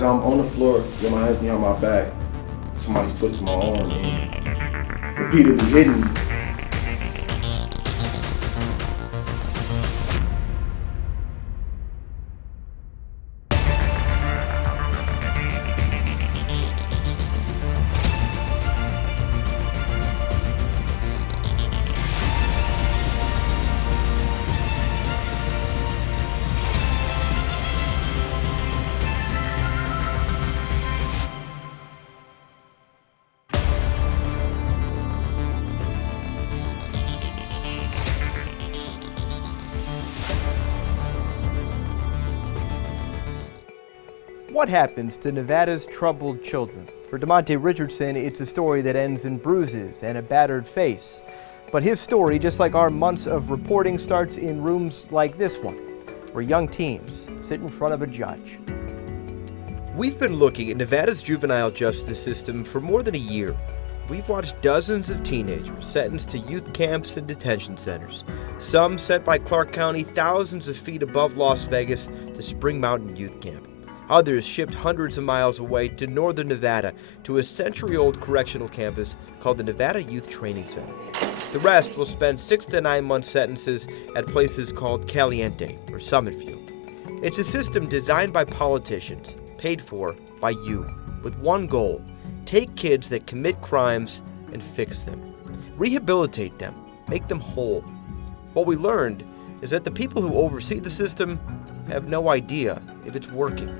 as I'm on the floor with my hands behind my back, somebody's twisting my arm and repeatedly hitting me. What happens to Nevada's troubled children? For DeMonte Richardson, it's a story that ends in bruises and a battered face. But his story, just like our months of reporting, starts in rooms like this one, where young teens sit in front of a judge. We've been looking at Nevada's juvenile justice system for more than a year. We've watched dozens of teenagers sentenced to youth camps and detention centers, some sent by Clark County thousands of feet above Las Vegas to Spring Mountain Youth Camp. Others shipped hundreds of miles away to northern Nevada to a century-old correctional campus called the Nevada Youth Training Center. The rest will spend 6 to 9 month sentences at places called Caliente or Summitview. It's a system designed by politicians, paid for by you, with one goal: take kids that commit crimes and fix them. Rehabilitate them, make them whole. What we learned is that the people who oversee the system have no idea if it's working.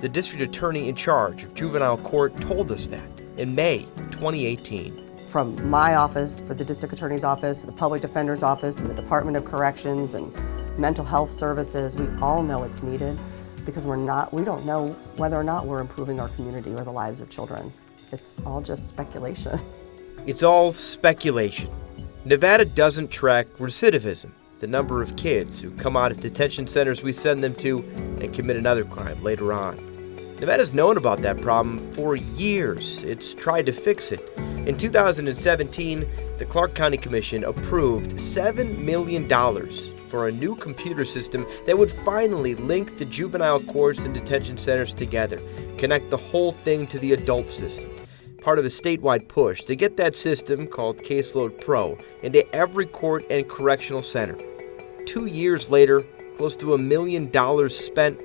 The district attorney in charge of juvenile court told us that in May 2018. From my office, for the district attorney's office, to the public defender's office, to the Department of Corrections and mental health services, we all know it's needed because we don't know whether or not we're improving our community or the lives of children. It's all just speculation. It's all speculation. Nevada doesn't track recidivism, the number of kids who come out of detention centers we send them to and commit another crime later on. Nevada's known about that problem for years. It's tried to fix it. In 2017, the Clark County Commission approved $7 million for a new computer system that would finally link the juvenile courts and detention centers together, connect the whole thing to the adult system. Part of a statewide push to get that system, called Caseload Pro, into every court and correctional center. 2 years later, close to $1 million spent,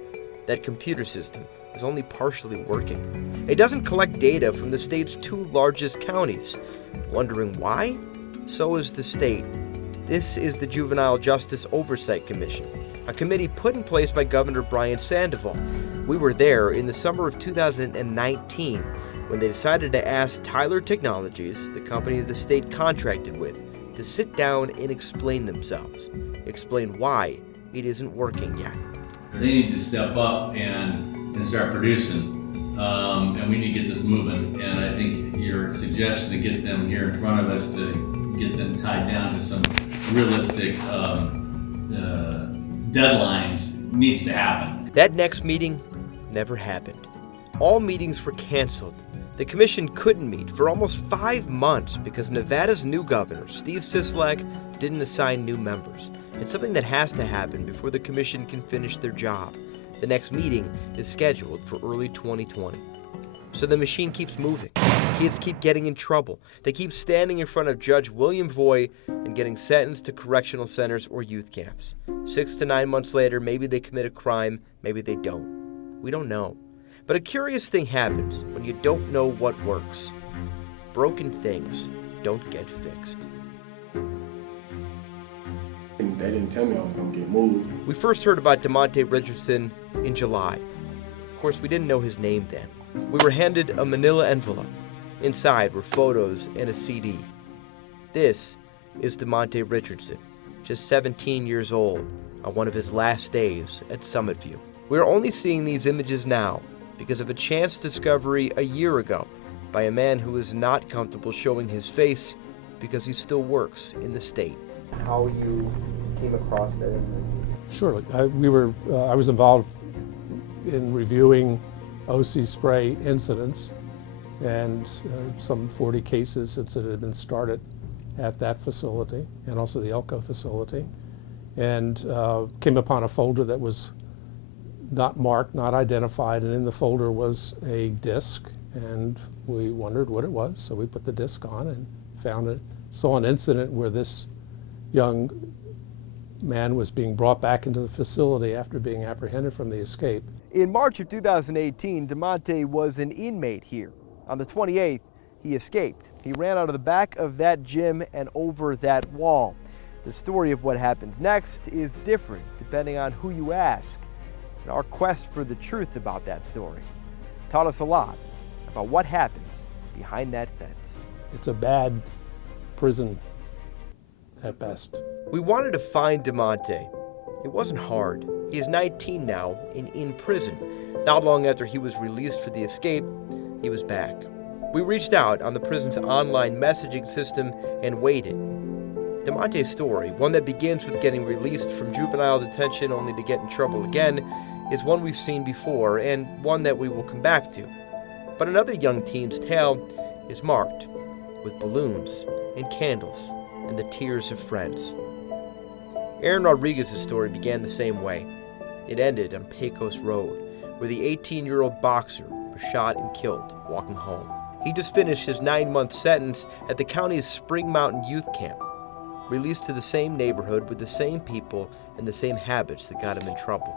that computer system is only partially working. It doesn't collect data from the state's 2 largest counties. Wondering why? So is the state. This is the Juvenile Justice Oversight Commission, a committee put in place by Governor Brian Sandoval. We were there in the summer of 2019 when they decided to ask Tyler Technologies, the company the state contracted with, to sit down and explain themselves. Explain why it isn't working yet. They need to step up and start producing, and we need to get this moving. And I think your suggestion to get them here in front of us, to get them tied down to some realistic deadlines, needs to happen. That next meeting never happened. All meetings were canceled. The commission couldn't meet for almost 5 months because Nevada's new governor, Steve Sisolak, didn't assign new members. It's something that has to happen before the commission can finish their job. The next meeting is scheduled for early 2020. So the machine keeps moving. Kids keep getting in trouble. They keep standing in front of Judge William Voy and getting sentenced to correctional centers or youth camps. 6 to 9 months later, maybe they commit a crime, maybe they don't. We don't know. But a curious thing happens when you don't know what works. Broken things don't get fixed. They didn't tell me I was going to get moved. We first heard about DeMonte Richardson in July. Of course, we didn't know his name then. We were handed a manila envelope. Inside were photos and a CD. This is DeMonte Richardson, just 17 years old, on one of his last days at Summitview. We are only seeing these images now because of a chance discovery a year ago by a man who is not comfortable showing his face because he still works in the state. How you came across that incident? Sure. I was involved in reviewing OC spray incidents and some 40 cases since it had been started at that facility and also the Elko facility, and came upon a folder that was not marked, not identified, and in the folder was a disc, and we wondered what it was, so we put the disc on and saw an incident where this young man was being brought back into the facility after being apprehended from the escape. In March of 2018, DeMonte was an inmate here. On the 28th, he escaped. He ran out of the back of that gym and over that wall. The story of what happens next is different depending on who you ask. And our quest for the truth about that story taught us a lot about what happens behind that fence. It's a bad prison at best. We wanted to find DeMonte. It wasn't hard. He is 19 now and in prison. Not long after he was released for the escape, he was back. We reached out on the prison's online messaging system and waited. DeMonte's story, one that begins with getting released from juvenile detention only to get in trouble again, is one we've seen before and one that we will come back to. But another young teen's tale is marked with balloons and candles and the tears of friends. Aaron Rodriguez's story began the same way. It ended on Pecos Road, where the 18-year-old boxer was shot and killed walking home. He just finished his 9-month sentence at the county's Spring Mountain Youth Camp, released to the same neighborhood with the same people and the same habits that got him in trouble.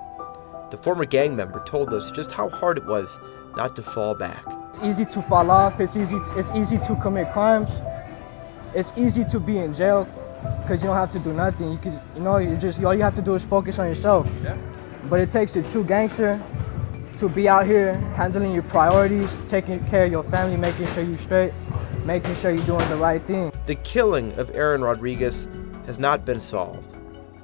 The former gang member told us just how hard it was not to fall back. It's easy to fall off, it's easy to commit crimes. It's easy to be in jail because you don't have to do nothing. All you have to do is focus on yourself. Yeah. But it takes a true gangster to be out here handling your priorities, taking care of your family, making sure you're straight, making sure you're doing the right thing. The killing of Aaron Rodriguez has not been solved.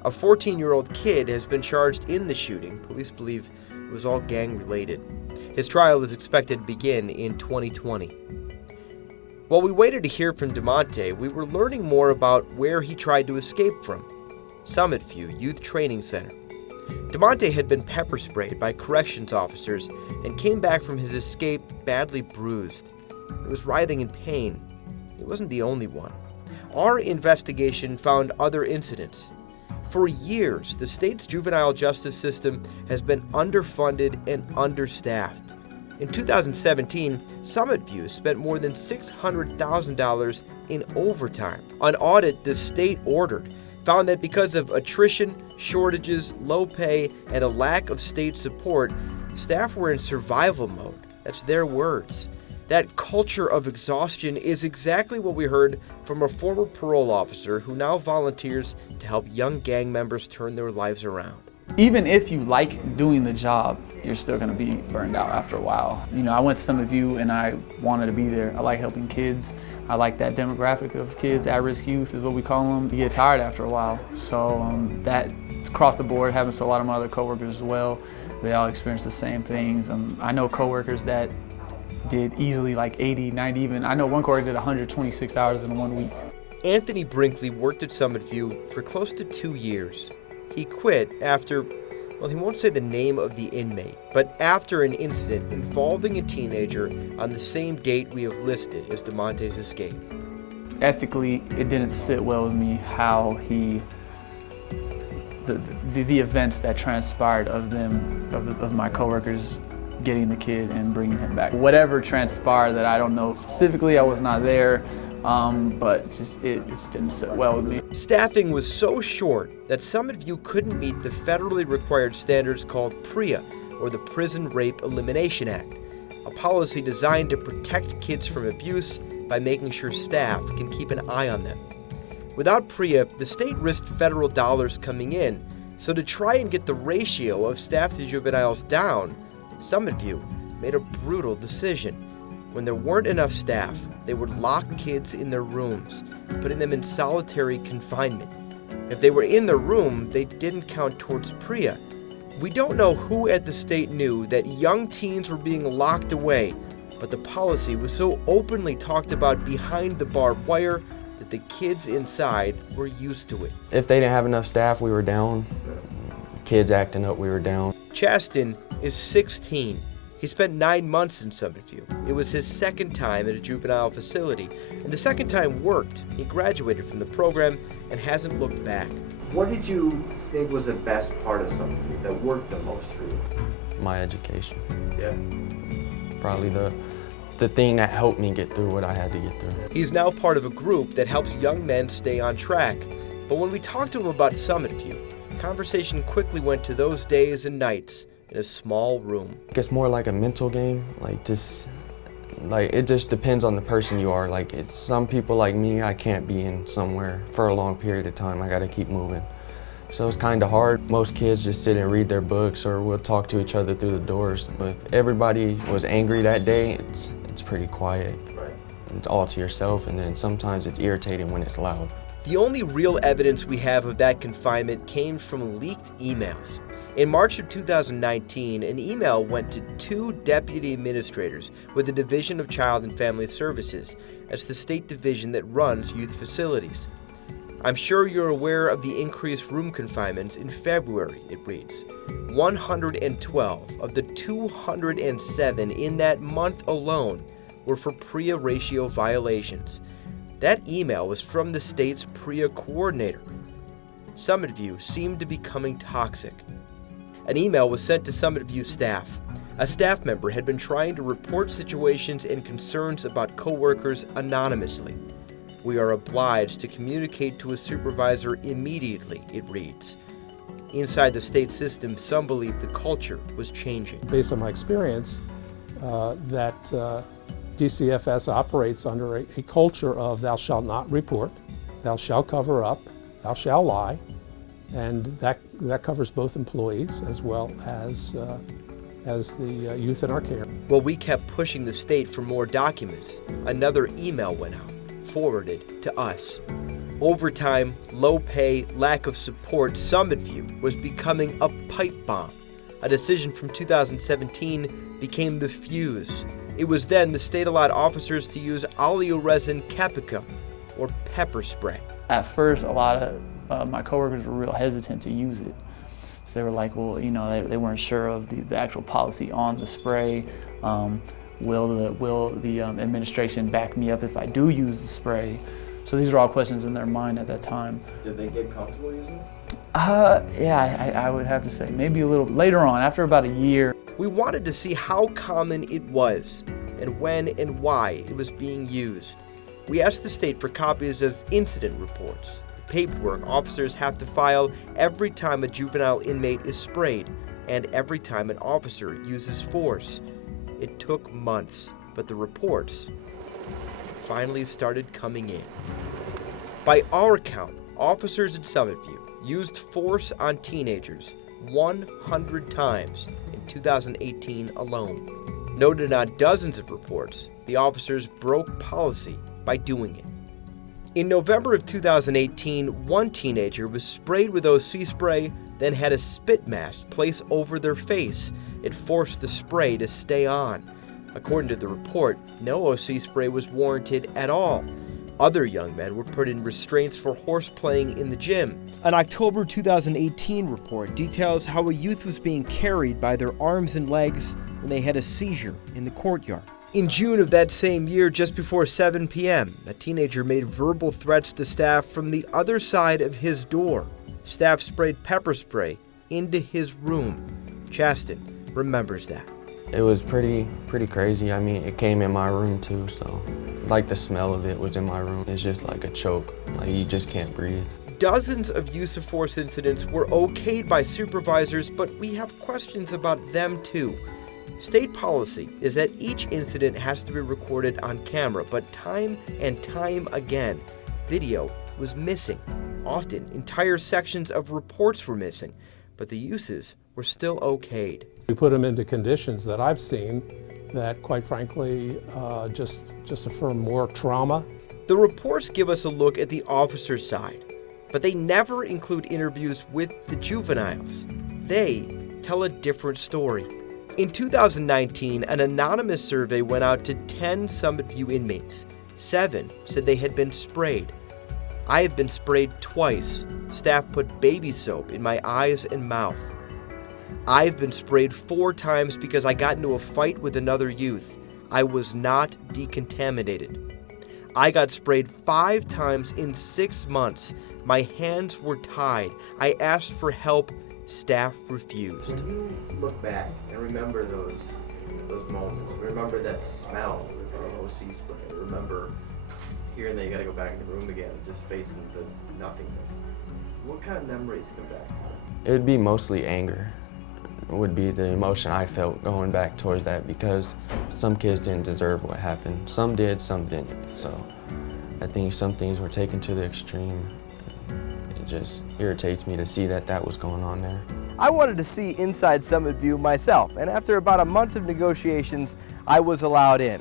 A 14-year-old kid has been charged in the shooting. Police believe it was all gang-related. His trial is expected to begin in 2020. While we waited to hear from DeMonte, we were learning more about where he tried to escape from. Summit View Youth Training Center. DeMonte had been pepper sprayed by corrections officers and came back from his escape badly bruised. He was writhing in pain. He wasn't the only one. Our investigation found other incidents. For years, the state's juvenile justice system has been underfunded and understaffed. In 2017, Summit View spent more than $600,000 in overtime. An audit the state ordered found that because of attrition, shortages, low pay, and a lack of state support, staff were in survival mode. That's their words. That culture of exhaustion is exactly what we heard from a former parole officer who now volunteers to help young gang members turn their lives around. Even if you like doing the job, you're still going to be burned out after a while. I went to Summit View and I wanted to be there. I like helping kids. I like that demographic of kids, at-risk youth is what we call them. You get tired after a while. So that's across the board, happens to a lot of my other coworkers as well. They all experience the same things. I know coworkers that did easily like 80, 90 even. I know one coworker did 126 hours in 1 week. Anthony Brinkley worked at Summit View for close to 2 years. He quit after, well, he won't say the name of the inmate, but after an incident involving a teenager on the same date we have listed as DeMonte's escape. Ethically, it didn't sit well with me how the events that transpired of my coworkers getting the kid and bringing him back. Whatever transpired that I don't know specifically, I was not there, but it just didn't sit well with me. Staffing was so short that Summit View couldn't meet the federally required standards called PREA, or the Prison Rape Elimination Act, a policy designed to protect kids from abuse by making sure staff can keep an eye on them. Without PREA, the state risked federal dollars coming in, so to try and get the ratio of staff to juveniles down, Summit View made a brutal decision. When there weren't enough staff, they would lock kids in their rooms, putting them in solitary confinement. If they were in the room, they didn't count towards PREA. We don't know who at the state knew that young teens were being locked away, but the policy was so openly talked about behind the barbed wire that the kids inside were used to it. If they didn't have enough staff, we were down. Kids acting up, we were down. Chaston is 16. He spent 9 months in Summit View. It was his second time at a juvenile facility, and the second time worked. He graduated from the program and hasn't looked back. What did you think was the best part of Summit View that worked the most for you? My education. Yeah. Probably the thing that helped me get through what I had to get through. He's now part of a group that helps young men stay on track. But when we talked to him about Summit View, the conversation quickly went to those days and nights in a small room. It's more like a mental game. It just depends on the person you are. It's some people like me, I can't be in somewhere for a long period of time. I gotta keep moving. So it's kind of hard. Most kids just sit and read their books, or we'll talk to each other through the doors. But if everybody was angry that day, it's pretty quiet. Right. It's all to yourself, and then sometimes it's irritating when it's loud. The only real evidence we have of that confinement came from leaked emails. In March of 2019, an email went to 2 deputy administrators with the Division of Child and Family Services. That's the state division that runs youth facilities. I'm sure you're aware of the increased room confinements in February, it reads. 112 of the 207 in that month alone were for PREA ratio violations. That email was from the state's PREA coordinator. Summit View seemed to be becoming toxic. An email was sent to Summit View staff. A staff member had been trying to report situations and concerns about coworkers anonymously. We are obliged to communicate to a supervisor immediately, it reads. Inside the state system, some believe the culture was changing. Based on my experience, that DCFS operates under a culture of thou shalt not report, thou shalt cover up, thou shalt lie, and that covers both employees as well as the youth in our care. Well, we kept pushing the state for more documents. Another email went out, forwarded to us. Overtime, low pay, lack of support, Summit View was becoming a pipe bomb. A decision from 2017 became the fuse. It was then the state allowed officers to use oleoresin capicum, or pepper spray. At first, a lot of my coworkers were real hesitant to use it. So they were like, well, they weren't sure of the actual policy on the spray. Will the administration back me up if I do use the spray? So these are all questions in their mind at that time. Did they get comfortable using it? Yeah, I would have to say maybe a little later on, after about a year. We wanted to see how common it was and when and why it was being used. We asked the state for copies of incident reports, the paperwork officers have to file every time a juvenile inmate is sprayed and every time an officer uses force. It took months, but the reports finally started coming in. By our count, officers at Summit View used force on teenagers 100 times in 2018 alone. Noted on dozens of reports, the officers broke policy by doing it. In November of 2018, one teenager was sprayed with OC spray, then had a spit mask placed over their face. It forced the spray to stay on. According to the report, no OC spray was warranted at all. Other young men were put in restraints for horseplaying in the gym. An October 2018 report details how a youth was being carried by their arms and legs when they had a seizure in the courtyard. In June of that same year, just before 7 p.m., a teenager made verbal threats to staff from the other side of his door. Staff sprayed pepper spray into his room. Chaston remembers that. It was pretty crazy. I mean, it came in my room too, so the smell of it was in my room. It's just like a choke, you just can't breathe. Dozens of use of force incidents were okayed by supervisors, but we have questions about them too. State policy is that each incident has to be recorded on camera, but time and time again, video was missing. Often, entire sections of reports were missing, but the uses were still okayed. We put them into conditions that I've seen that, quite frankly, just affirm more trauma. The reports give us a look at the officer's side, but they never include interviews with the juveniles. They tell a different story. In 2019, an anonymous survey went out to 10 Summit View inmates. 7 said they had been sprayed. I have been sprayed twice. Staff put baby soap in my eyes and mouth. I've been sprayed 4 times because I got into a fight with another youth. I was not decontaminated. I got sprayed 5 times in 6 months. My hands were tied. I asked for help. Staff refused. When you look back and remember those moments, remember that smell of OC spray, remember hearing that you gotta go back in the room again, just facing the nothingness. What kind of memories come back to that? It would be mostly anger. It would be the emotion I felt going back towards that, because some kids didn't deserve what happened. Some did, some didn't. So I think some things were taken to the extreme. It just irritates me to see that was going on there. I wanted to see inside Summit View myself, and after about a month of negotiations, I was allowed in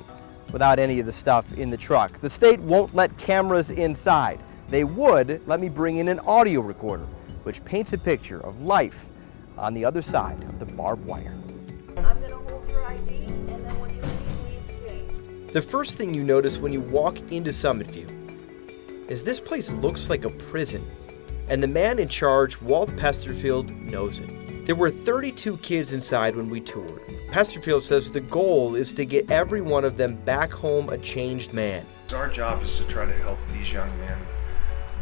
without any of the stuff in the truck. The state won't let cameras inside. They would let me bring in an audio recorder, which paints a picture of life on the other side of the barbed wire. I'm going to hold your ID, and then when you leave, we exchange. The first thing you notice when you walk into Summit View is this place looks like a prison, and the man in charge, Walt Pesterfield, knows it. There were 32 kids inside when we toured. Pesterfield says the goal is to get every one of them back home a changed man. Our job is to try to help these young men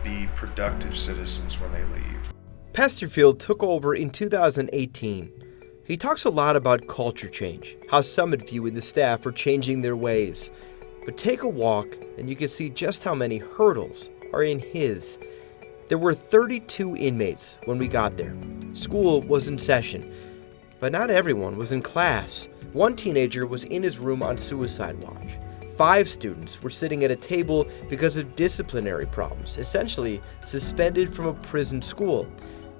be productive citizens when they leave. Pesterfield took over in 2018. He talks a lot about culture change, how Summit View and the staff are changing their ways. But take a walk and you can see just how many hurdles are in his. There were 32 inmates when we got there. School was in session, but not everyone was in class. One teenager was in his room on suicide watch. 5 students were sitting at a table because of disciplinary problems, essentially suspended from a prison school.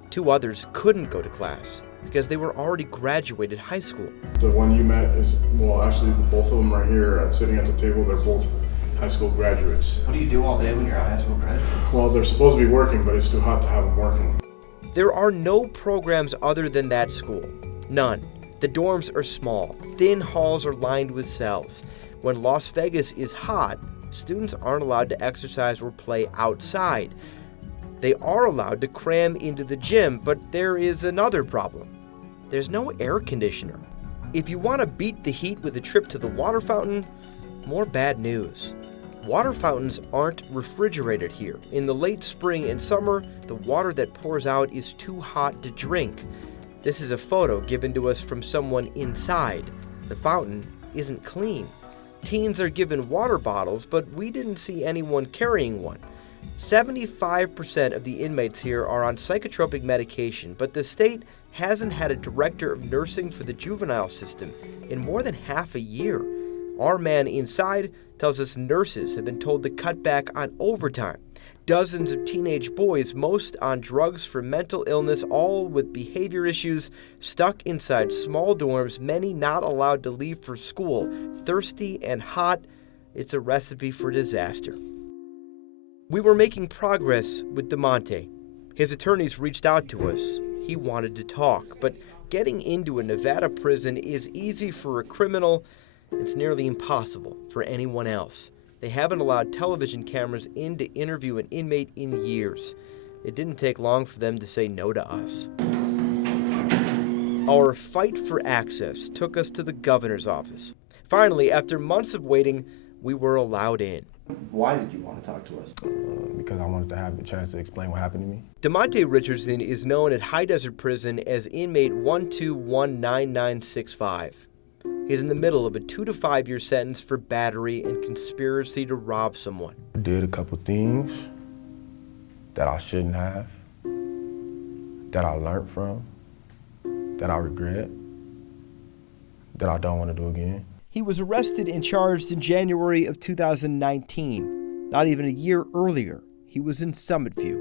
2 others couldn't go to class because they were already graduated high school. The one you met is, well, actually both of them right here sitting at the table, they're both high school graduates. What do you do all day when you're a high school graduate? Well, they're supposed to be working, but it's too hot to have them working. There are no programs other than that school. None. The dorms are small. Thin halls are lined with cells. When Las Vegas is hot, students aren't allowed to exercise or play outside. They are allowed to cram into the gym, but there is another problem. There's no air conditioner. If you want to beat the heat with a trip to the water fountain, more bad news. Water fountains aren't refrigerated here. In the late spring and summer, the water that pours out is too hot to drink. This is a photo given to us from someone inside. The fountain isn't clean. Teens are given water bottles, but we didn't see anyone carrying one. 75% of the inmates here are on psychotropic medication, but the state hasn't had a director of nursing for the juvenile system in more than half a year. Our man inside tells us nurses have been told to cut back on overtime. Dozens of teenage boys, most on drugs for mental illness, all with behavior issues, stuck inside small dorms, many not allowed to leave for school. Thirsty and hot, it's a recipe for disaster. We were making progress with DeMonte. His attorneys reached out to us. He wanted to talk, but getting into a Nevada prison is easy for a criminal. It's nearly impossible for anyone else. They haven't allowed television cameras in to interview an inmate in years. It didn't take long for them to say no to us. Our fight for access took us to the governor's office. Finally, after months of waiting, we were allowed in. Why did you want to talk to us? Because I wanted to have a chance to explain what happened to me. DeMonte Richardson is known at High Desert Prison as inmate 1219965. He's in the middle of a 2 to 5 year sentence for battery and conspiracy to rob someone. I did a couple things that I shouldn't have, that I learned from, that I regret, that I don't want to do again. He was arrested and charged in January of 2019. Not even a year earlier, he was in Summit View.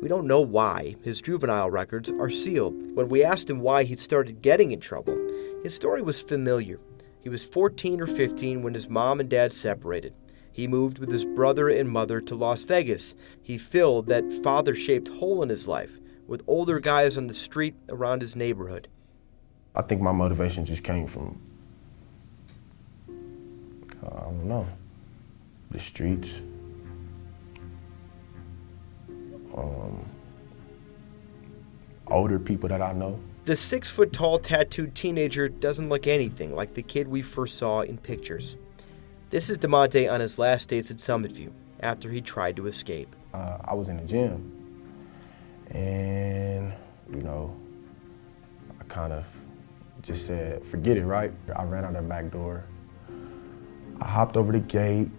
We don't know why. His juvenile records are sealed. When we asked him why he started getting in trouble, his story was familiar. He was 14 or 15 when his mom and dad separated. He moved with his brother and mother to Las Vegas. He filled that father-shaped hole in his life with older guys on the street around his neighborhood. I think my motivation just came from, I don't know, the streets. Older people that I know. The 6-foot-tall tattooed teenager doesn't look anything like the kid we first saw in pictures. This is DeMonte on his last days at Summit View after he tried to escape. I was in the gym, and, I kind of just said, forget it, right? I ran out the back door. I hopped over the gate,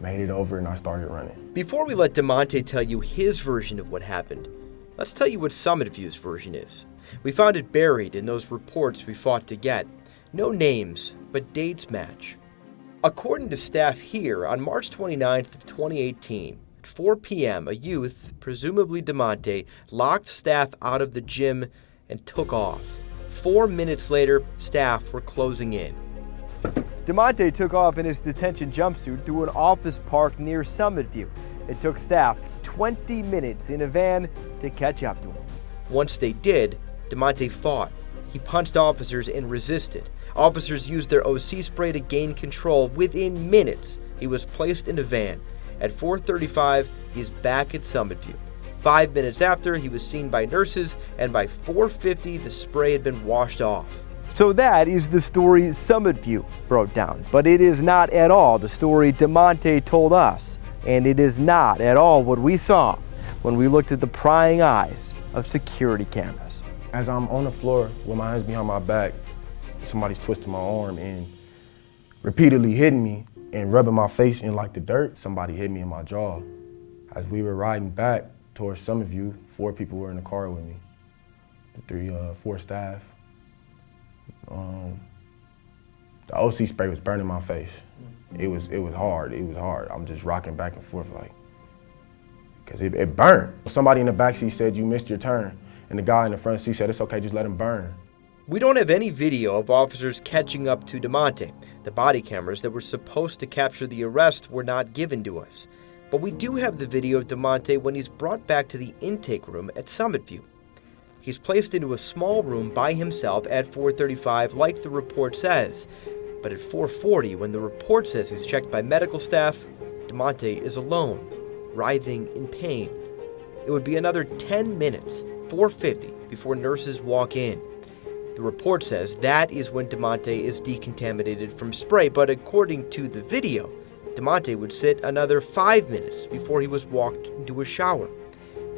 made it over, and I started running. Before we let DeMonte tell you his version of what happened, let's tell you what Summit View's version is. We found it buried in those reports we fought to get. No names, but dates match. According to staff here, on March 29th of 2018, at 4 p.m., a youth, presumably DeMonte, locked staff out of the gym and took off. 4 minutes later, staff were closing in. DeMonte took off in his detention jumpsuit to an office park near Summit View. It took staff 20 minutes in a van to catch up to him. Once they did, DeMonte fought. He punched officers and resisted. Officers used their OC spray to gain control. Within minutes, he was placed in a van. At 4:35, he's back at Summit View. 5 minutes after, he was seen by nurses, and by 4:50, the spray had been washed off. So that is the story Summit View broke down, but it is not at all the story DeMonte told us, and it is not at all what we saw when we looked at the prying eyes of security cameras. As I'm on the floor with my hands behind my back, somebody's twisting my arm and repeatedly hitting me and rubbing my face in like the dirt. Somebody hit me in my jaw. As we were riding back towards Summit View, 4 people were in the car with me, 4 staff. The OC spray was burning my face. It was hard. I'm just rocking back and forth because it burned. Somebody in the backseat said, "You missed your turn." And the guy in the front seat said, "It's okay, just let him burn." We don't have any video of officers catching up to DeMonte. The body cameras that were supposed to capture the arrest were not given to us. But we do have the video of DeMonte when he's brought back to the intake room at Summit View. He's placed into a small room by himself at 4:35, like the report says. But at 4:40, when the report says he's checked by medical staff, DeMonte is alone, writhing in pain. It would be another 10 minutes, 4:50, before nurses walk in. The report says that is when DeMonte is decontaminated from spray, but according to the video, DeMonte would sit another 5 minutes before he was walked into a shower.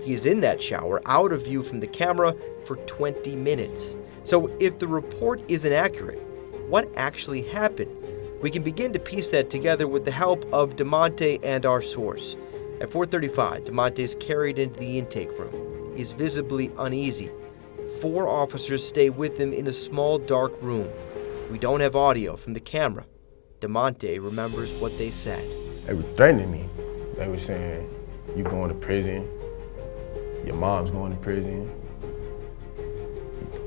He is in that shower, out of view from the camera, for 20 minutes. So if the report is inaccurate, what actually happened? We can begin to piece that together with the help of DeMonte and our source. At 4:35, DeMonte is carried into the intake room. He is visibly uneasy. 4 officers stay with him in a small, dark room. We don't have audio from the camera. DeMonte remembers what they said. They were threatening me. They were saying, "You going to prison. Your mom's going to prison."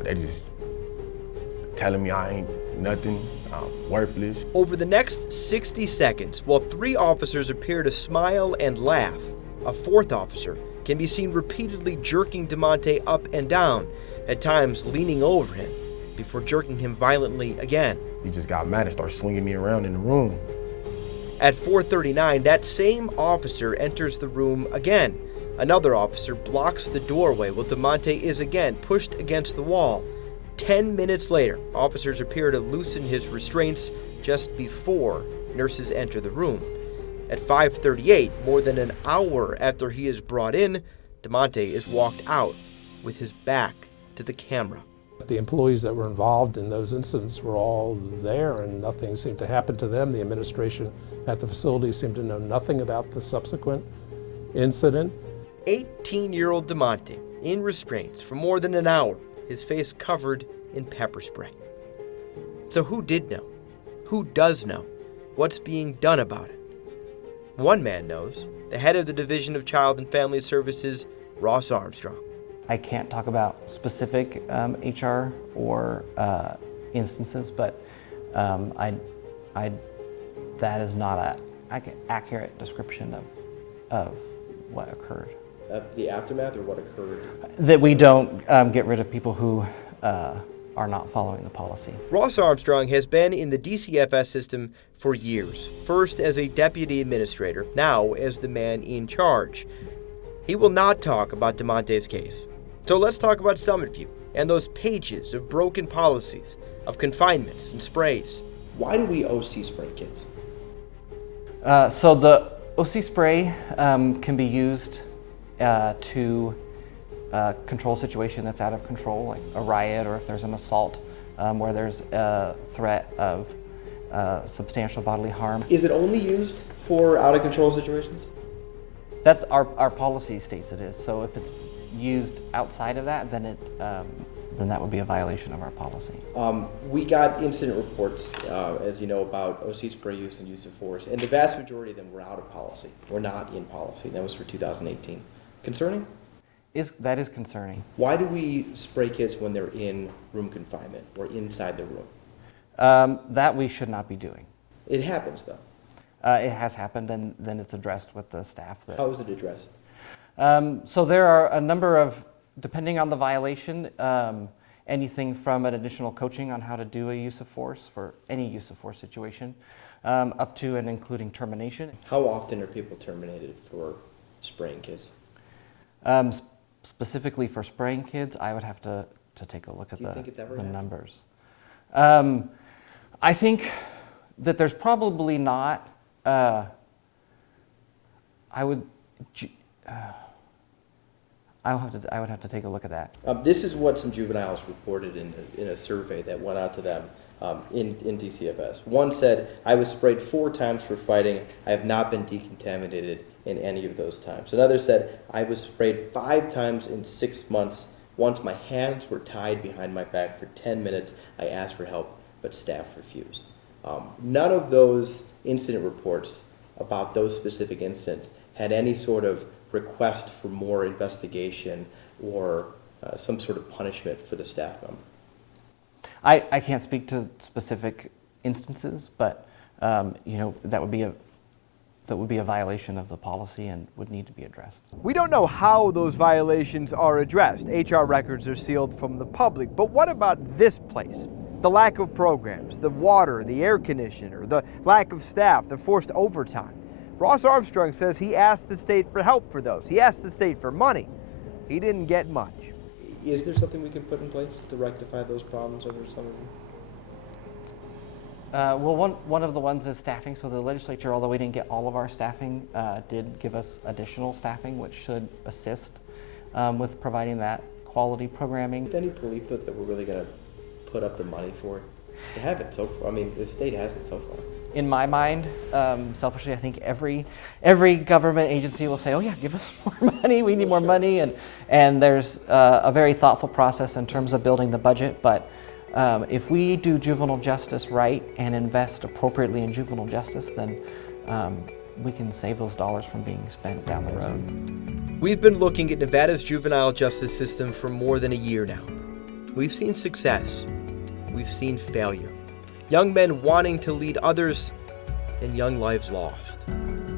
They just telling me I ain't nothing, I'm worthless. Over the next 60 seconds, while 3 officers appear to smile and laugh, a 4th officer can be seen repeatedly jerking DeMonte up and down, at times leaning over him, before jerking him violently again. He just got mad and started swinging me around in the room. At 4:39, that same officer enters the room again. Another officer blocks the doorway while DeMonte is again pushed against the wall. 10 minutes later, officers appear to loosen his restraints just before nurses enter the room. At 5:38, more than an hour after he is brought in, DeMonte is walked out with his back to the camera. The employees that were involved in those incidents were all there and nothing seemed to happen to them. The administration at the facility seemed to know nothing about the subsequent incident. 18-year-old DeMonte in restraints for more than an hour, his face covered in pepper spray. So who did know? Who does know? What's being done about it? One man knows, the head of the Division of Child and Family Services, Ross Armstrong. I can't talk about specific HR or instances, but that is not an accurate description of what occurred. The aftermath or what occurred? That we don't get rid of people who are not following the policy. Ross Armstrong has been in the DCFS system for years, first as a deputy administrator, now as the man in charge. He will not talk about DeMonte's case. So let's talk about Summit View and those pages of broken policies, of confinements and sprays. Why do we OC spray kids? So the OC spray can be used to control a situation that's out of control, like a riot or if there's an assault where there's a threat of substantial bodily harm. Is it only used for out of control situations? That's our policy states it is. So if it's used outside of that, then that would be a violation of our policy. We got incident reports, as you know, about OC spray use and use of force, and the vast majority of them were out of policy, or not in policy. That was for 2018. Concerning? That is concerning. Why do we spray kids when they're in room confinement or inside the room? That we should not be doing. It happens, though. It has happened, and then it's addressed with the staff. How is it addressed? So there are a number of, depending on the violation, anything from an additional coaching on how to do a use of force for any use of force situation, up to and including termination. How often are people terminated for spraying kids? Specifically for spraying kids, I would have to take a look at the numbers. I think that there's probably not. I would have to take a look at that. This is what some juveniles reported in a survey that went out to them in DCFS. One said, "I was sprayed 4 times for fighting. I have not been decontaminated in any of those times." Another said, "I was sprayed 5 times in 6 months. Once my hands were tied behind my back for 10 minutes. I asked for help, but staff refused." None of those incident reports about those specific incidents had any sort of request for more investigation or some sort of punishment for the staff member. I can't speak to specific instances, but that would be a violation of the policy and would need to be addressed. We don't know how those violations are addressed. HR records are sealed from the public, but what about this place? The lack of programs, the water, the air conditioner, the lack of staff, the forced overtime. Ross Armstrong says he asked the state for help for those. He asked the state for money. He didn't get much. Is there something we can put in place to rectify those problems over some of them? Well, one of the ones is staffing. So the legislature, although we didn't get all of our staffing, did give us additional staffing, which should assist with providing that quality programming. Any belief that we're really going to put up the money for it? They haven't so far. I mean, the state hasn't so far. In my mind, selfishly, I think every government agency will say, "Oh yeah, give us more money. We need more money," and there's a very thoughtful process in terms of building the budget. But if we do juvenile justice right and invest appropriately in juvenile justice, then we can save those dollars from being spent down the road. We've been looking at Nevada's juvenile justice system for more than a year now. We've seen success. We've seen failure. Young men wanting to lead others, and young lives lost.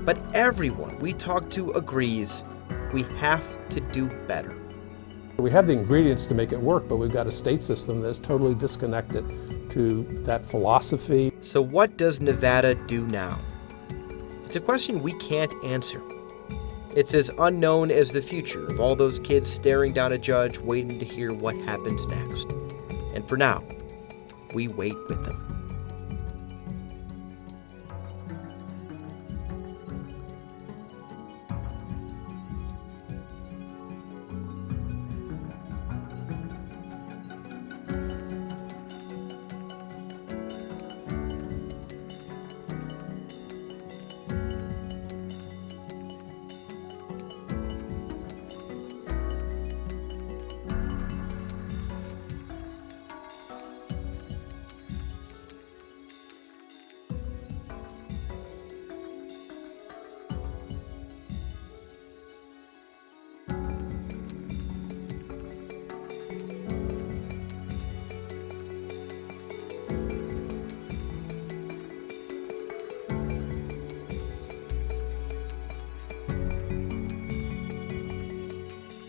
But everyone we talk to agrees we have to do better. We have the ingredients to make it work, but we've got a state system that's totally disconnected to that philosophy. So what does Nevada do now? It's a question we can't answer. It's as unknown as the future of all those kids staring down a judge waiting to hear what happens next. And for now, we wait with them.